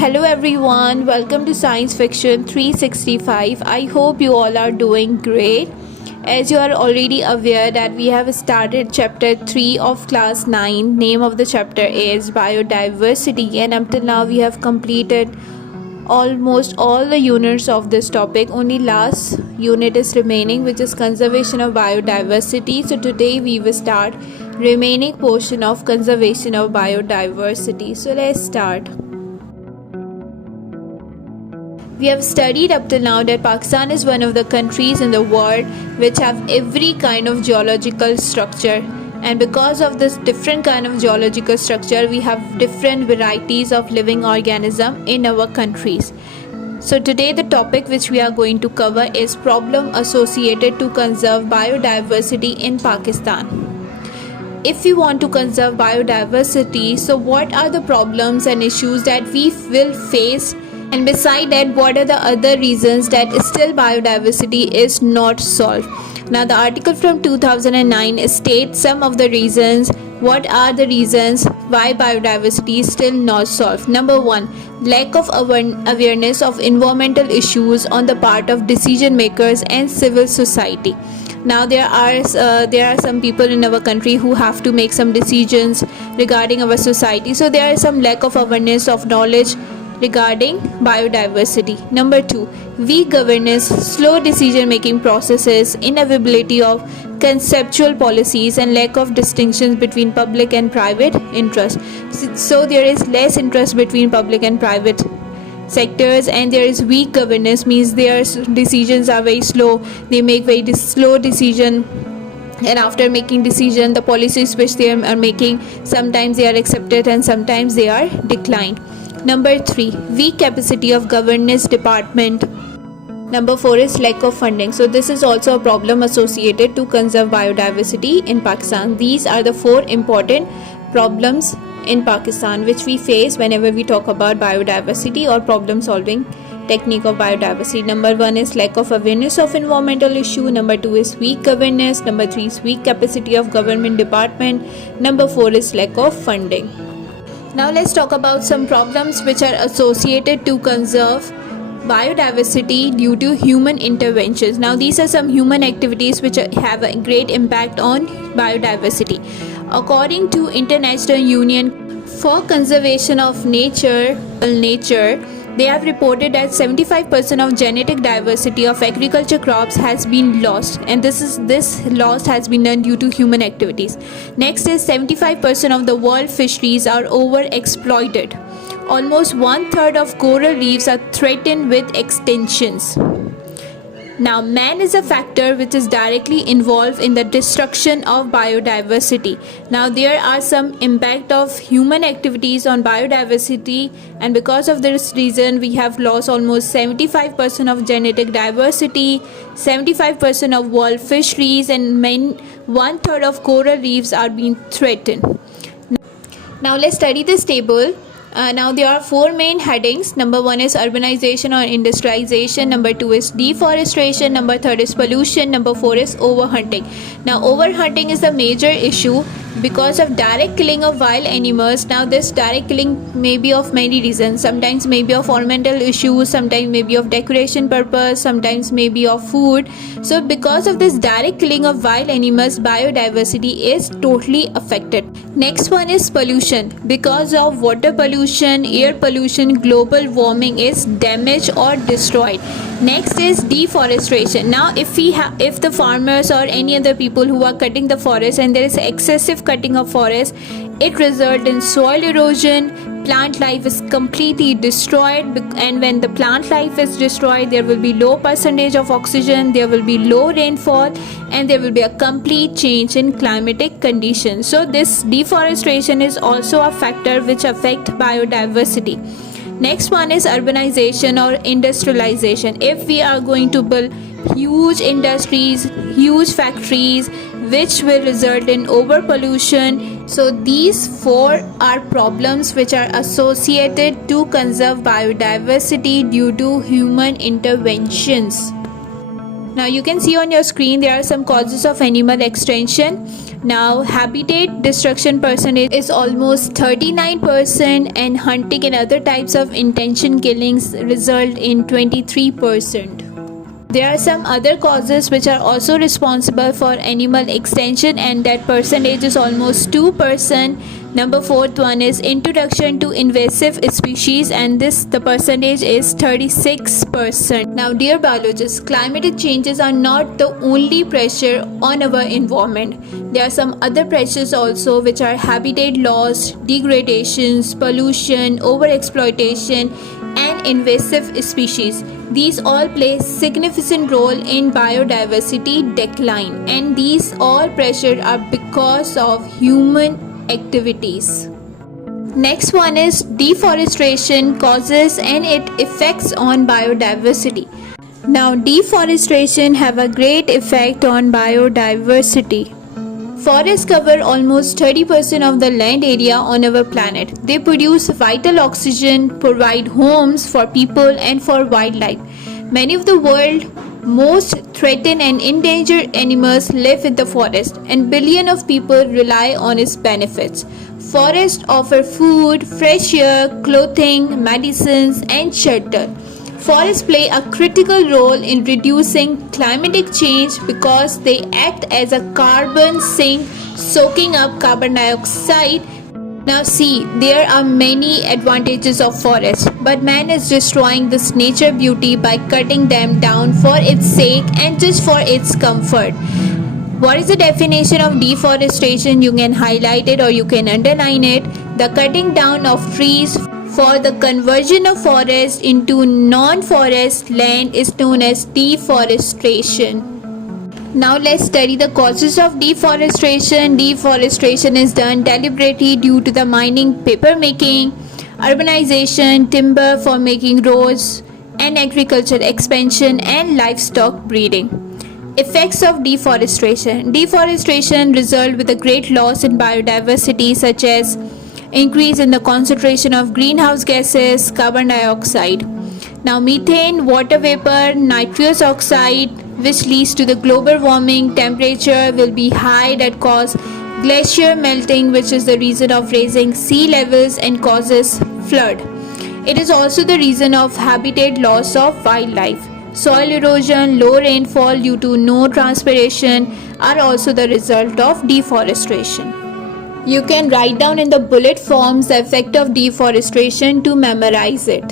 Hello everyone, welcome to Science Fiction 365. I hope you all are doing great. As you are already aware that we have started chapter 3 of class 9. Name of the chapter is biodiversity, and up till now we have completed almost all the units of this topic. Only last unit is remaining, which is conservation of biodiversity. So today we will start remaining portion of conservation of biodiversity. So let's start. We have studied up till now that Pakistan is one of the countries in the world which have every kind of geological structure, and because of this different kind of geological structure we have different varieties of living organism in our countries. So today the topic which we are going to cover is problem associated to conserve biodiversity in Pakistan. If we want to conserve biodiversity, so what are the problems and issues that we will face, and beside that what are the other reasons that still biodiversity is not solved. Now the article from 2009 states some of the reasons. What are the reasons why biodiversity is still not solved? Number 1, lack of awareness of environmental issues on the part of decision makers and civil society. Now there are some people in our country who have to make some decisions regarding our society, so there is some lack of awareness of knowledge regarding biodiversity. Number 2, weak governance, slow decision making processes, inavailability of conceptual policies, and lack of distinctions between public and private interest. So there is less interest between public and private sectors, and there is weak governance, means their decisions are very slow. They make very slow decision, and after making decision, the policies which they are making, sometimes they are accepted and sometimes they are declined. Number 3, weak capacity of governance department. Number 4 is lack of funding. So this is also a problem associated to conserve biodiversity in Pakistan. These are the 4 important problems in Pakistan which we face whenever we talk about biodiversity or problem solving technique of biodiversity. Number 1 is lack of awareness of environmental issue. Number 2 is weak governance. Number 3 is weak capacity of government department. Number 4 is lack of funding. Now let's talk about some problems which are associated to conserve biodiversity due to human interventions. Now these are some human activities which have a great impact on biodiversity. According to International Union for Conservation of Nature, they have reported that 75% of genetic diversity of agriculture crops has been lost, and this loss has been done due to human activities. Next is 75% of the world fisheries are overexploited. Almost 1/3 of coral reefs are threatened with extinctions. Now, man is a factor which is directly involved in the destruction of biodiversity. Now, there are some impact of human activities on biodiversity, and because of this reason, we have lost almost 75% of genetic diversity, 75% of world fisheries, and 1/3 of coral reefs are being threatened. Now, let's study this table. Now there are 4 main headings. Number 1 is urbanization or industrialization. Number 2 is deforestation. Number 3 is pollution. Number 4 is overhunting. Now overhunting is the major issue because of direct killing of wild animals. Now this direct killing may be of many reasons. Sometimes may be of ornamental issues, sometimes may be of decoration purpose, sometimes may be of food. So because of this direct killing of wild animals, biodiversity is totally affected. Next one is pollution. Because of water pollution, air pollution, global warming is damaged or destroyed. Next is deforestation. Now if the farmers or any other people who are cutting the forest and there is excessive cutting of forest, it results in soil erosion. Plant life is completely destroyed, and when the plant life is destroyed, there will be low percentage of oxygen, there will be low rainfall, and there will be a complete change in climatic conditions. So this deforestation is also a factor which affects biodiversity. Next one is urbanization or industrialization. If we are going to build huge industries, huge factories, which will result in overpollution. So these 4 are problems which are associated to conserve biodiversity due to human interventions. Now you can see on your screen there are some causes of animal extinction. Now habitat destruction percentage is almost 39%, and hunting and other types of intention killings result in 23%. There are some other causes which are also responsible for animal extinction, and that percentage is almost 2%. Number fourth one is introduction to invasive species, and the percentage is 36%. Now dear biologists, climatic changes are not the only pressure on our environment. There are some other pressures also, which are habitat loss, degradations, pollution, overexploitation, and invasive species. These all play significant role in biodiversity decline, and these all pressures are because of human activities. Next one is deforestation causes and it effects on biodiversity. Now deforestation have a great effect on biodiversity. Forests cover almost 30% of the land area on our planet. They produce vital oxygen, provide homes for people and for wildlife. Many of the world's most threatened and endangered animals live in the forest, and billions of people rely on its benefits. Forests offer food, fresh air, clothing, medicines, and shelter. Forests play a critical role in reducing climatic change because they act as a carbon sink, soaking up carbon dioxide. Now see, there are many advantages of forests, but man is destroying this nature beauty by cutting them down for its sake and just for its comfort. What is the definition of deforestation? You can highlight it or you can underline it. The cutting down of trees for the conversion of forest into non-forest land is known as deforestation. Now let's study the causes of deforestation. Deforestation is done deliberately due to the mining, paper making, urbanization, timber for making roads, and agriculture expansion and livestock breeding. Effects of deforestation. Deforestation result with a great loss in biodiversity, such as increase in the concentration of greenhouse gases, carbon dioxide. Now methane, water vapor, nitrous oxide, which leads to the global warming. Temperature will be high that cause glacier melting, which is the reason of raising sea levels and causes flood. It is also the reason of habitat loss of wildlife. Soil erosion, low rainfall due to no transpiration are also the result of deforestation. You can write down in the bullet forms the effect of deforestation to memorize it.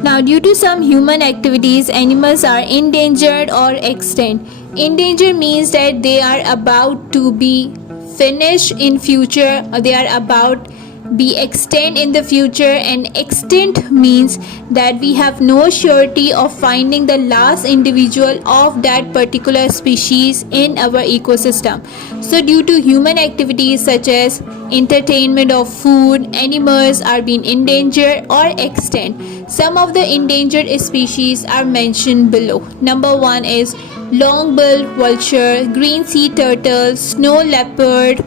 Now, due to some human activities, animals are endangered or extinct. Endangered means that they are about to be finished in future, or they are about be extinct in the future, and extinct means that we have no surety of finding the last individual of that particular species in our ecosystem. So due to human activities such as entertainment of food, animals are being endangered or extinct. Some of the endangered species are mentioned below. Number 1 is long-billed vulture, green sea turtle, snow leopard,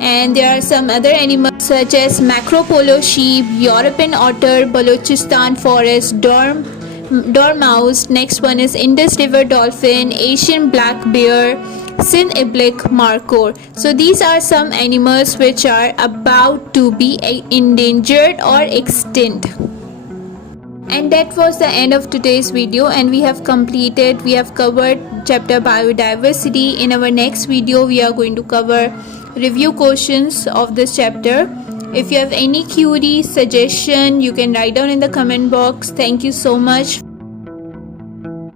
and there are some other animals such as macropolo sheep, European otter, Balochistan forest, dormouse. Next one is Indus River dolphin, Asian black bear, Sin-Iblik markhor. So these are some animals which are about to be endangered or extinct. And that was the end of today's video, and we have covered chapter biodiversity. In our next video we are going to cover review questions of this chapter. If you have any query, suggestion, you can write down in the comment box. Thank you so much.